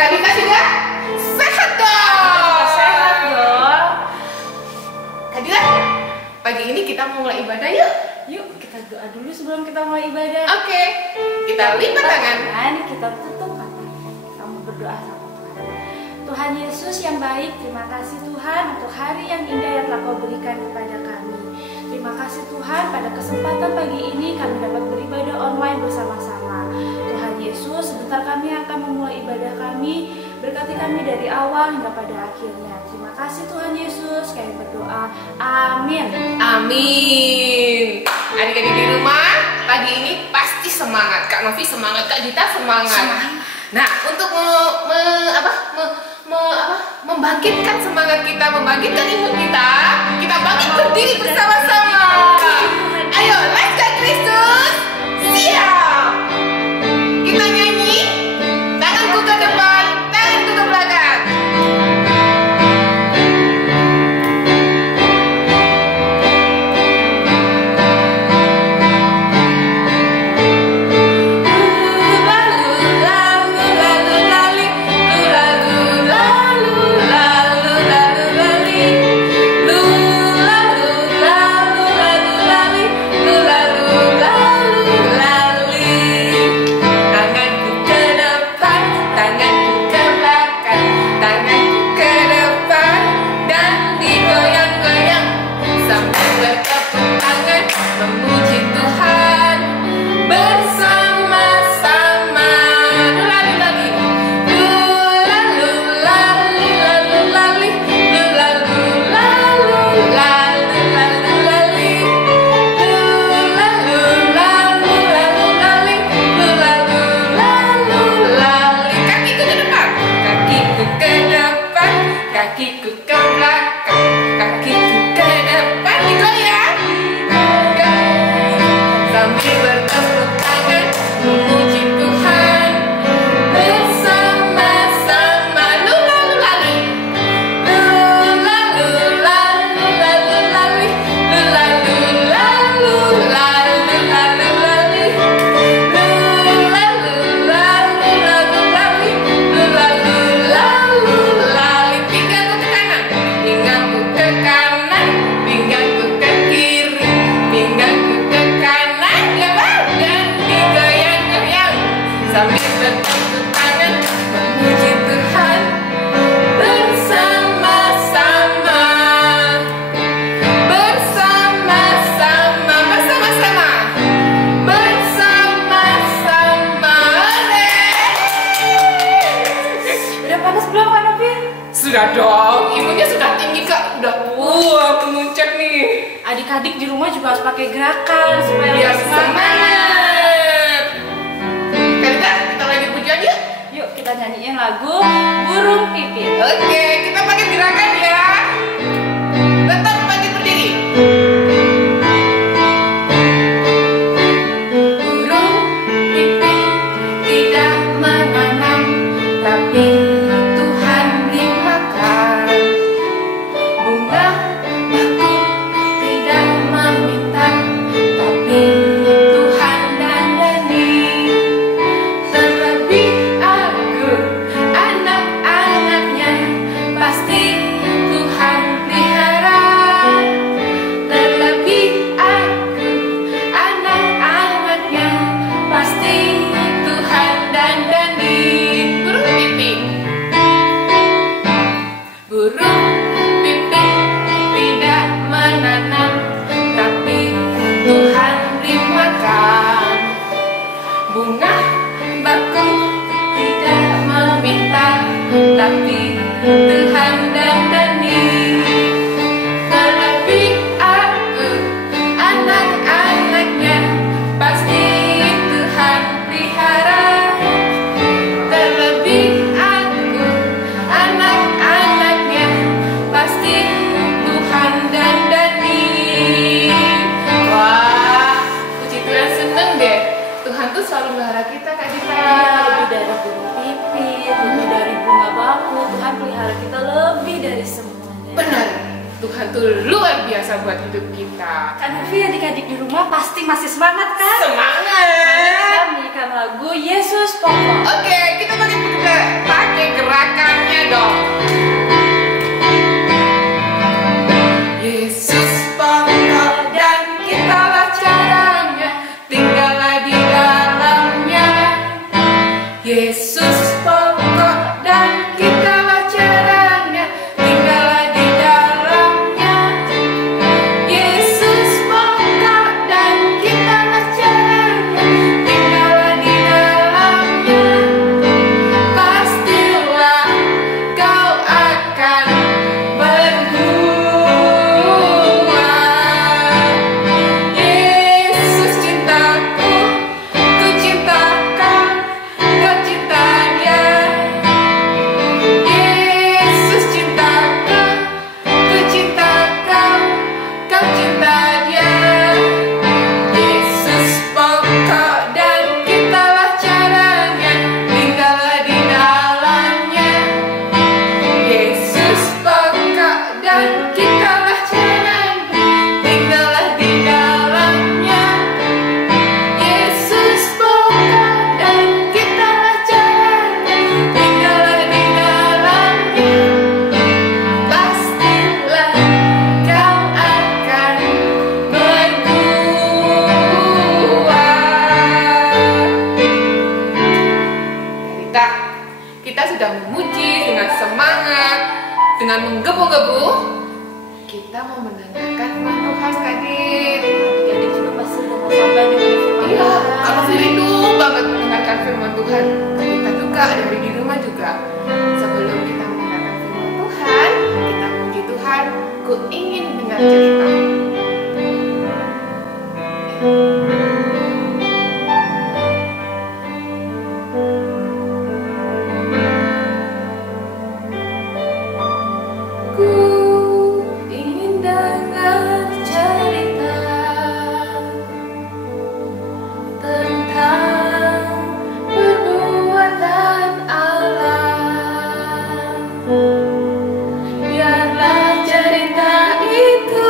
Kak Dika juga sehat dong. Sehat dong. Kak Dika, pagi ini kita mau mulai ibadah yuk. Yuk kita doa dulu sebelum kita mulai ibadah. Oke, kita lipat tangan. Kita tutup mata. Kita mau berdoa sama Tuhan. Tuhan Yesus yang baik, terima kasih Tuhan untuk hari yang indah yang telah Kau berikan kepada kami. Terima kasih Tuhan, pada kesempatan pagi ini kami dapat beribadah online bersama-sama. Tuhan Yesus, sebentar kami akan memulai ibadah kami. Berkati kami dari awal hingga pada akhirnya. Terima kasih Tuhan Yesus, kami berdoa. Amin. Amin. Adik-adik di rumah, pagi ini pasti semangat. Kak Novi semangat, Kak Dita semangat. Nah, untuk membangkitkan semangat kita, membangkitkan imun kita, kita bangkit berdiri bersama-sama. Ayo, let's go Kristus. Siap. Kita nyanyi. Tanganku ke depan, tanganku ke belakang. Sudah dong, ibunya sudah tinggi Kak, udah memuncak nih. Adik-adik di rumah juga harus pakai gerakan supaya biar lebih semangat. Kak, kita lagi pujian yuk. Yuk kita nyanyiin lagu Burung Pipit. Oke, kita pakai gerakan ya. Tetap bangkit berdiri. Burung pipit tidak menanam, tapi tapi Tuhan dandani. Terlebih aku, anak-anaknya, pasti Tuhan pelihara. Terlebih aku, anak-anaknya, pasti Tuhan dandani. Wah, puji Tuhan, seneng deh. Tuhan tuh selalu melihara kita Kak Dita. Lebih dari burung pipit, lebih dari bunga baku, Tuhan pelihara kita lebih dari semuanya. Benar, Tuhan tuh luar biasa buat hidup kita. Kak Novi, adik-adik di rumah pasti masih semangat kan? Semangat. Kita menyanyikan lagu Yesus Pokok. Oke, kita pakai gerakannya dong. Yesus pokok dan kitalah caranya, tinggallah di dalamnya. Yesus pokok dan kitalah caranya, tinggallah di dalamnya. Yesus pokok dan kitalah caranya, tinggallah di dalamnya. Pastilah kau akan berbuah. Yesus cintaku, ku cinta kau, kau cinta dia. Yesus cintaku, ku cinta kau, kau cinta dia. Yesus pokok dan kitalah caranya, tinggallah di dalamnya. Yesus pokok dan kitalah caranya, tinggallah di dalamnya. Yesus pokok dan kitalah caranya, tinggallah di dalamnya. Pastilah kau akan berbuah. Kita sudah memuji dengan semangat, dengan menggebu-gebu. Kita mau mendengarkan firman Tuhan, Kak Dit. Jadi juga pasti udah mau sampai dengan firman Iya, Tuhan. aku rindu banget mendengarkan firman Tuhan. Kita juga dari di rumah juga. Sebelum kita mendengarkan firman Tuhan, kita puji Tuhan. Ku ingin dengar cerita. Ku ingin dengar cerita tentang perbuatan Allah. Biarlah cerita itu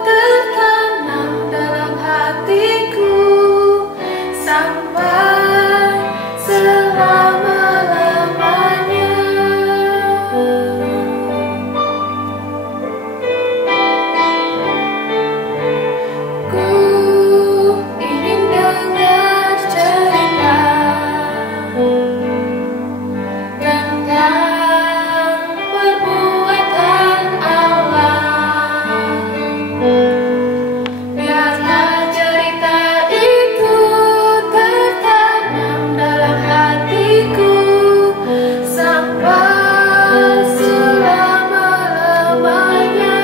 tertanam dalam hatiku sampai selama-lamanya. Ku ingin dengar cerita tentang perbuatan Allah. Biarlah cerita itu tertanam dalam hatiku sampai selama-lamanya.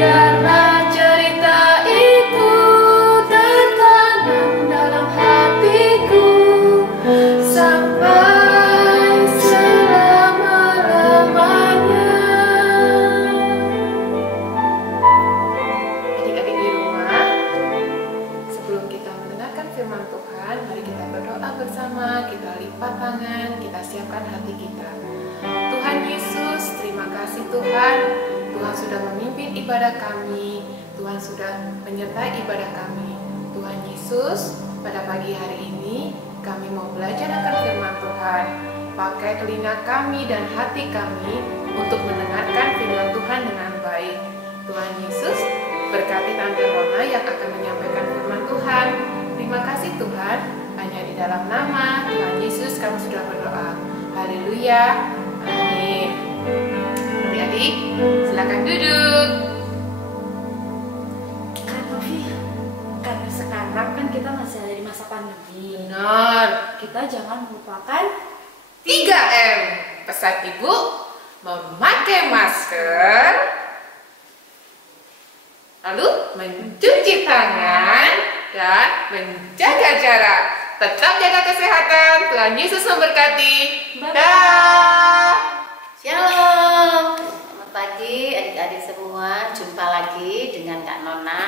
Biarlah cerita itu tertanam dalam hatiku sampai selama-lamanya. Adik-adik di rumah, sebelum kita mendengarkan firman Tuhan, mari kita berdoa bersama, kita lipat tangan, kita siapkan hati kita. Tuhan Yesus, terima kasih Tuhan. Tuhan sudah memimpin ibadah kami. Tuhan sudah menyertai ibadah kami. Tuhan Yesus, pada pagi hari ini kami mau belajar akan firman Tuhan. Pakai telinga kami dan hati kami untuk mendengarkan firman Tuhan dengan baik. Tuhan Yesus, berkati Tante Rona yang akan menyampaikan firman Tuhan. Terima kasih Tuhan, hanya di dalam nama Tuhan Yesus kami sudah berdoa. Haleluya. Amin. Adik-adik, silakan duduk. Kak Novi, karena sekarang kan kita masih ada di masa pandemi. Benar. Kita jangan melupakan 3M. Pesan Ibu, memakai masker, lalu mencuci tangan, dan menjaga jarak. Tetap jaga kesehatan. Tuhan Yesus memberkati. Dah. Shalom, selamat pagi adik-adik semua. Jumpa lagi dengan Kak Nona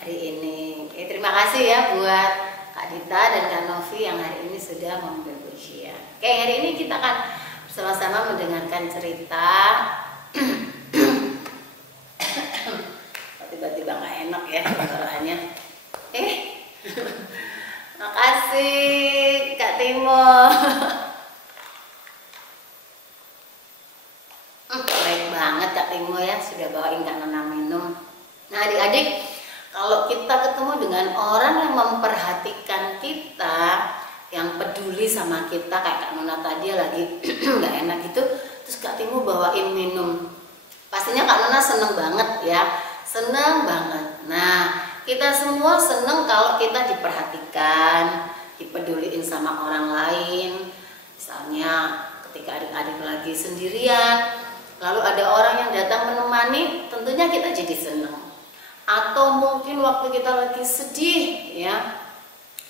hari ini. Terima kasih ya buat Kak Dita dan Kak Novi yang hari ini sudah memimpin pujian. Hari ini kita akan bersama-sama mendengarkan cerita. Tiba-tiba nggak enak ya suaranya. Makasih Kak Tia Timo. Baik banget Kak Timo ya, sudah bawain Kak Nona minum. Nah adik-adik, kalau kita ketemu dengan orang yang memperhatikan kita, yang peduli sama kita, kayak Kak Nona tadi lagi nggak enak gitu, terus Kak Timo bawain minum, pastinya Kak Nona seneng banget ya, seneng banget. Nah kita semua seneng kalau kita diperhatikan, dipeduliin sama orang lain. Misalnya ketika adik-adik lagi sendirian, lalu ada orang yang datang menemani, tentunya kita jadi seneng. Atau mungkin waktu kita lagi sedih ya,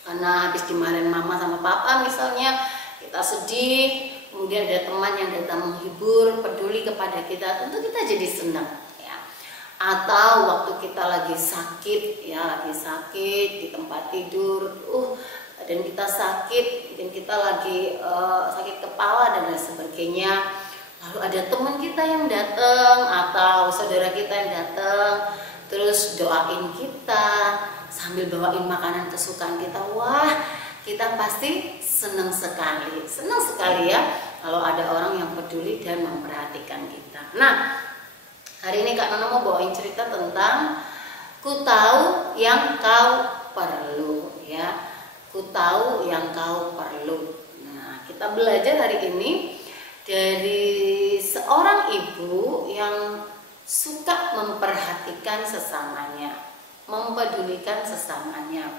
karena habis dimarahin mama sama papa misalnya, kita sedih, kemudian ada teman yang datang menghibur, peduli kepada kita, tentu kita jadi senang ya. Atau waktu kita lagi sakit ya, lagi sakit di tempat tidur, dan kita sakit, mungkin kita lagi sakit kepala dan lain sebagainya, lalu ada teman kita yang datang atau saudara kita yang datang, terus doain kita sambil bawain makanan kesukaan kita. Wah, kita pasti senang sekali ya kalau ada orang yang peduli dan memperhatikan kita. Nah, hari ini Kak Nona mau bawain cerita tentang ku tahu yang kau perlu ya. Ku tahu yang kau perlu. Nah, kita belajar hari ini dari seorang ibu yang suka memperhatikan sesamanya, mempedulikan sesamanya,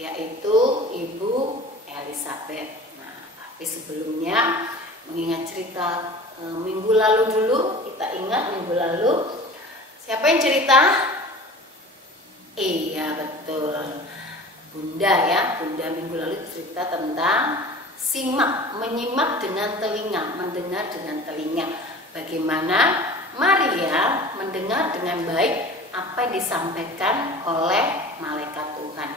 yaitu Ibu Elizabeth. Nah, tapi sebelumnya mengingat cerita minggu lalu dulu, kita ingat minggu lalu siapa yang cerita? Iya betul, Bunda ya. Bunda minggu lalu cerita tentang simak, menyimak dengan telinga, mendengar dengan telinga. Bagaimana Maria mendengar dengan baik apa yang disampaikan oleh malaikat Tuhan.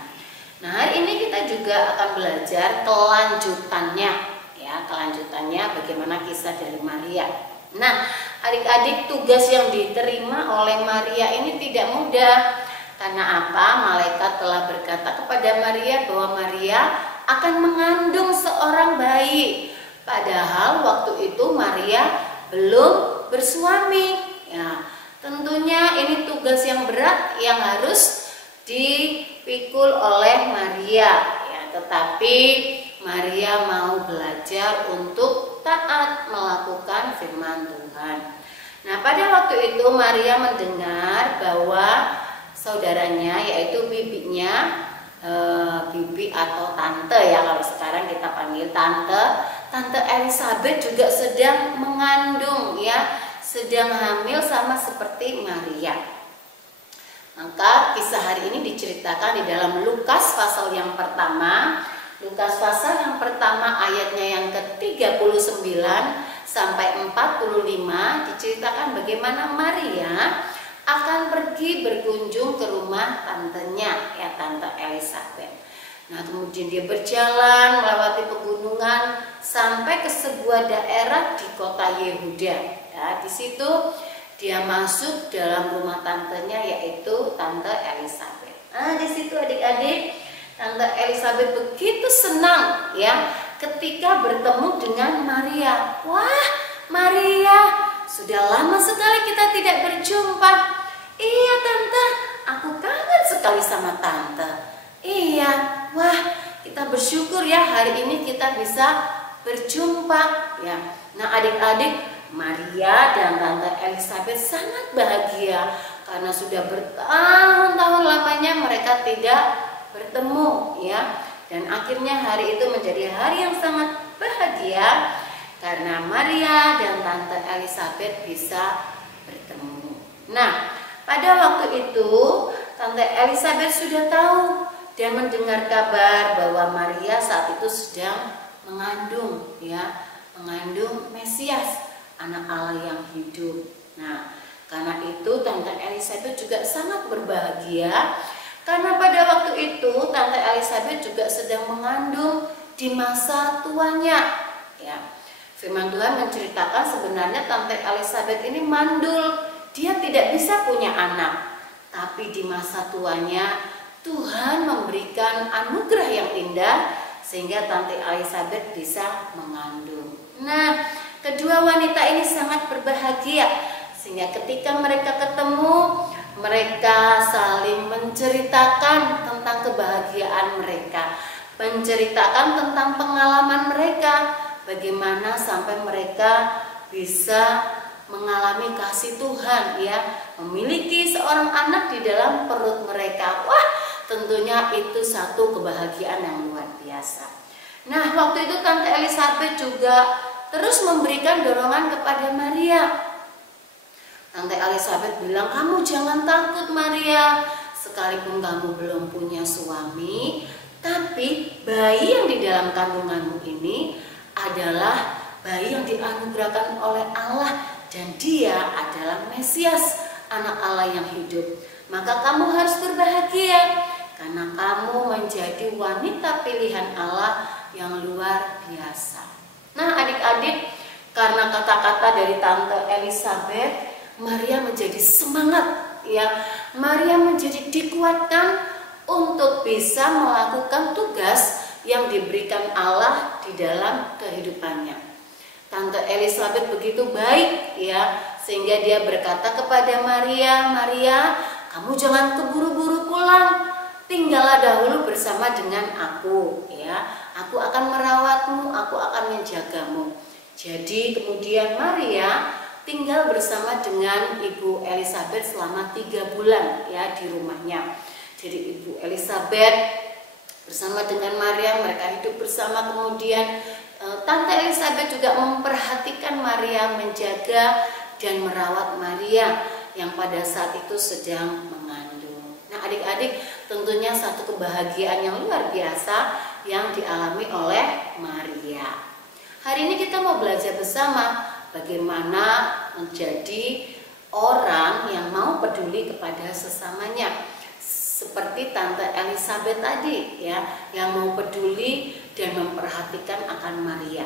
Nah, hari ini kita juga akan belajar kelanjutannya ya, kelanjutannya bagaimana kisah dari Maria. Nah, adik-adik, tugas yang diterima oleh Maria ini tidak mudah. Karena apa? Malaikat telah berkata kepada Maria bahwa Maria akan mengandung seorang bayi. Padahal waktu itu Maria belum bersuami. Ya, tentunya ini tugas yang berat yang harus dipikul oleh Maria. Ya, tetapi Maria mau belajar untuk taat melakukan firman Tuhan. Nah, pada waktu itu Maria mendengar bahwa saudaranya, yaitu bibinya, bibi atau tante ya, kalau sekarang kita panggil Tante Elizabeth juga sedang mengandung ya, sedang hamil sama seperti Maria. Maka kisah hari ini diceritakan di dalam Lukas pasal yang pertama. Lukas pasal yang pertama ayatnya yang ke-39 sampai 45 diceritakan bagaimana Maria akan pergi berkunjung ke rumah tantenya ya, Tante Elizabeth. Nah, kemudian dia berjalan melewati pegunungan sampai ke sebuah daerah di kota Yehuda. Ya, di situ dia masuk dalam rumah tantenya, yaitu Tante Elizabeth. Nah, di situ adik-adik, Tante Elizabeth begitu senang ya ketika bertemu dengan Maria. Wah, Maria, sudah lama sekali kita tidak berjumpa. Iya Tante, aku kangen sekali sama Tante. Iya, wah, kita bersyukur ya hari ini kita bisa berjumpa ya. Nah adik-adik, Maria dan Tante Elizabeth sangat bahagia karena sudah bertahun-tahun lamanya mereka tidak bertemu ya. Dan akhirnya hari itu menjadi hari yang sangat bahagia karena Maria dan Tante Elizabeth bisa bertemu. Nah, pada waktu itu Tante Elizabeth sudah tahu dan mendengar kabar bahwa Maria saat itu sedang mengandung ya, mengandung Mesias, anak Allah yang hidup. Nah, karena itu Tante Elizabeth juga sangat berbahagia karena pada waktu itu Tante Elizabeth juga sedang mengandung di masa tuanya ya. Firman Tuhan menceritakan sebenarnya Tante Elizabeth ini mandul, dia tidak bisa punya anak. Tapi di masa tuanya Tuhan memberikan anugerah yang indah sehingga Tante Elizabeth bisa mengandung. Nah, kedua wanita ini sangat berbahagia sehingga ketika mereka ketemu, mereka saling menceritakan tentang kebahagiaan mereka, menceritakan tentang pengalaman mereka, bagaimana sampai mereka bisa mengalami kasih Tuhan, ya, memiliki seorang anak di dalam perut mereka. Wah, tentunya itu satu kebahagiaan yang luar biasa. Nah, waktu itu Tante Elizabeth juga terus memberikan dorongan kepada Maria. Tante Elizabeth bilang, kamu jangan takut Maria, sekalipun kamu belum punya suami, tapi bayi yang di dalam kandunganmu ini adalah bayi yang dianugerahkan oleh Allah dan dia adalah Mesias, anak Allah yang hidup. Maka kamu harus berbahagia karena kamu menjadi wanita pilihan Allah yang luar biasa. Nah, adik-adik, karena kata-kata dari Tante Elizabeth, Maria menjadi semangat, ya. Maria menjadi dikuatkan untuk bisa melakukan tugas yang diberikan Allah di dalam kehidupannya. Tante Elizabeth begitu baik, ya, sehingga dia berkata kepada Maria, Maria, kamu jangan keburu-buru pulang, tinggallah dahulu bersama dengan aku, ya. Aku akan merawatmu, aku akan menjagamu. Jadi kemudian Maria tinggal bersama dengan Ibu Elizabeth selama 3 bulan, ya, di rumahnya. Jadi Ibu Elizabeth bersama dengan Maria, mereka hidup bersama. Kemudian Tante Elizabeth juga memperhatikan Maria, menjaga dan merawat Maria yang pada saat itu sedang mengandung. Nah, adik-adik, tentunya satu kebahagiaan yang luar biasa yang dialami oleh Maria. Hari ini kita mau belajar bersama bagaimana menjadi orang yang mau peduli kepada sesamanya. Seperti Tante Elizabeth tadi, ya, yang mau peduli dan memperhatikan akan Maria.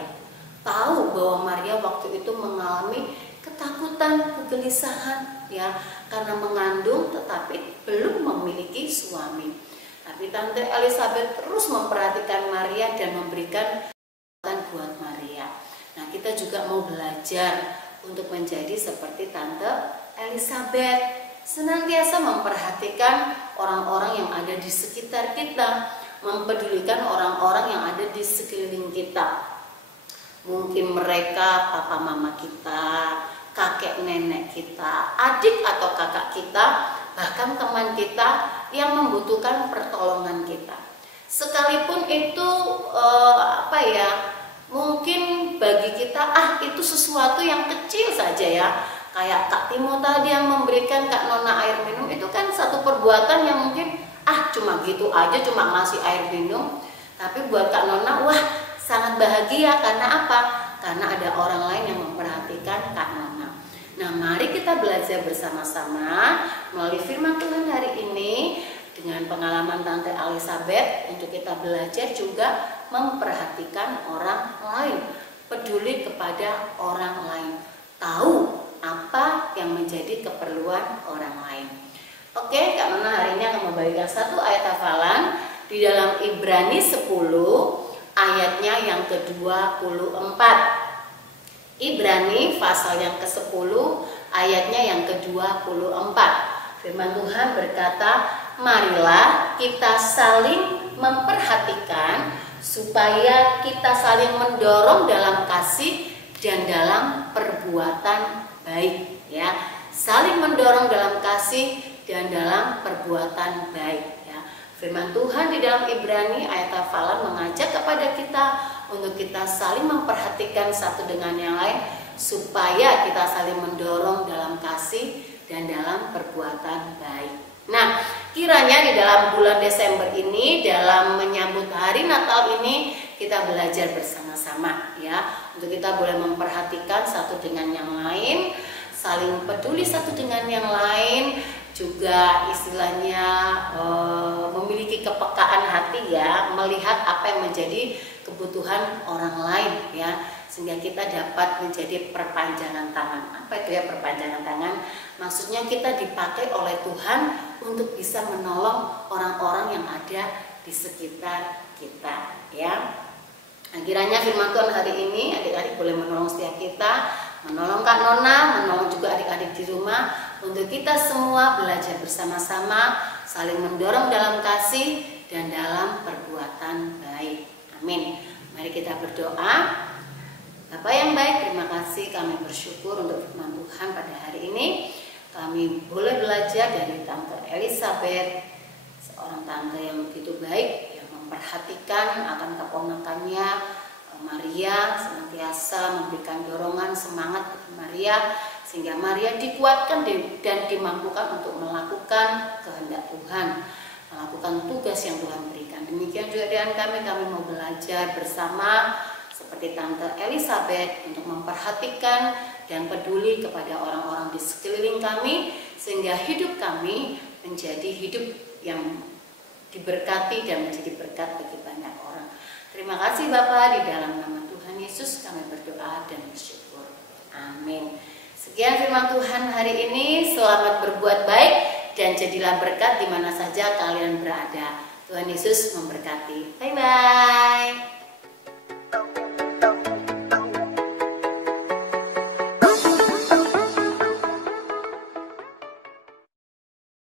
Tahu bahwa Maria waktu itu mengalami ketakutan, kegelisahan, ya, karena mengandung tetapi belum memiliki suami. Tapi Tante Elizabeth terus memperhatikan Maria dan memberikan kekuatan buat Maria. Nah, kita juga mau belajar untuk menjadi seperti Tante Elizabeth, senantiasa memperhatikan orang-orang yang ada di sekitar kita, mempedulikan orang-orang yang ada di sekeliling kita. Mungkin mereka papa mama kita, kakek nenek kita, adik atau kakak kita, bahkan teman kita yang membutuhkan pertolongan kita. Sekalipun itu mungkin bagi kita itu sesuatu yang kecil saja, ya. Kayak Kak Timo tadi yang memberikan Kak Nona air minum, itu kan satu perbuatan yang mungkin cuma gitu aja, cuma ngasih air minum. Tapi buat Kak Nona, wah, sangat bahagia. Karena apa? Karena ada orang lain yang memperhatikan Kak Nona. Nah, mari kita belajar bersama-sama melalui firman Tuhan hari ini dengan pengalaman Tante Elizabeth untuk kita belajar juga memperhatikan orang lain, peduli kepada orang lain, tahu apa yang menjadi keperluan orang lain. Oke, Kak Nona hari ini akan membagikan satu ayat hafalan di dalam Ibrani 10 ayatnya yang ke-24. Ibrani pasal yang ke-10 ayatnya yang ke-24. Firman Tuhan berkata, marilah kita saling memperhatikan supaya kita saling mendorong dalam kasih dan dalam perbuatan baik, ya. Saling mendorong dalam kasih dan dalam perbuatan baik, ya. Firman Tuhan di dalam Ibrani ayat hafalan mengajak kepada kita untuk kita saling memperhatikan satu dengan yang lain supaya kita saling mendorong dalam kasih dan dalam perbuatan baik. Nah, kiranya di dalam bulan Desember ini, dalam menyambut hari Natal ini, kita belajar bersama-sama, ya, untuk kita boleh memperhatikan satu dengan yang lain, saling peduli satu dengan yang lain, juga istilahnya memiliki kepekaan hati, ya, melihat apa yang menjadi kebutuhan orang lain, ya, sehingga kita dapat menjadi perpanjangan tangan. Apa itu, ya, perpanjangan tangan? Maksudnya kita dipakai oleh Tuhan untuk bisa menolong orang-orang yang ada di sekitar kita ya. Nah, kiranya firman Tuhan hari ini adik-adik boleh menolong setiap kita, menolong Kak Nona, menolong juga adik-adik di rumah, untuk kita semua belajar bersama-sama, saling mendorong dalam kasih dan dalam perbuatan baik. Amin. Mari kita berdoa. Bapa yang baik, terima kasih, kami bersyukur untuk firman Tuhan pada hari ini. Kami boleh belajar dari Tante Elizabeth, seorang tante yang begitu baik, yang memperhatikan akan keponakannya Maria, senantiasa memberikan dorongan semangat kepada Maria, sehingga Maria dikuatkan dan dimampukan untuk melakukan kehendak Tuhan, melakukan tugas yang Tuhan berikan. Demikian juga dengan kami mau belajar bersama seperti Tante Elizabeth untuk memperhatikan dan peduli kepada orang-orang di sekeliling kami, sehingga hidup kami menjadi hidup yang diberkati dan menjadi berkat bagi banyak orang. Terima kasih Bapa, di dalam nama Tuhan Yesus kami berdoa dan bersyukur. Amin. Sekian firman Tuhan hari ini. Selamat berbuat baik dan jadilah berkat di mana saja kalian berada. Tuhan Yesus memberkati. Bye-bye.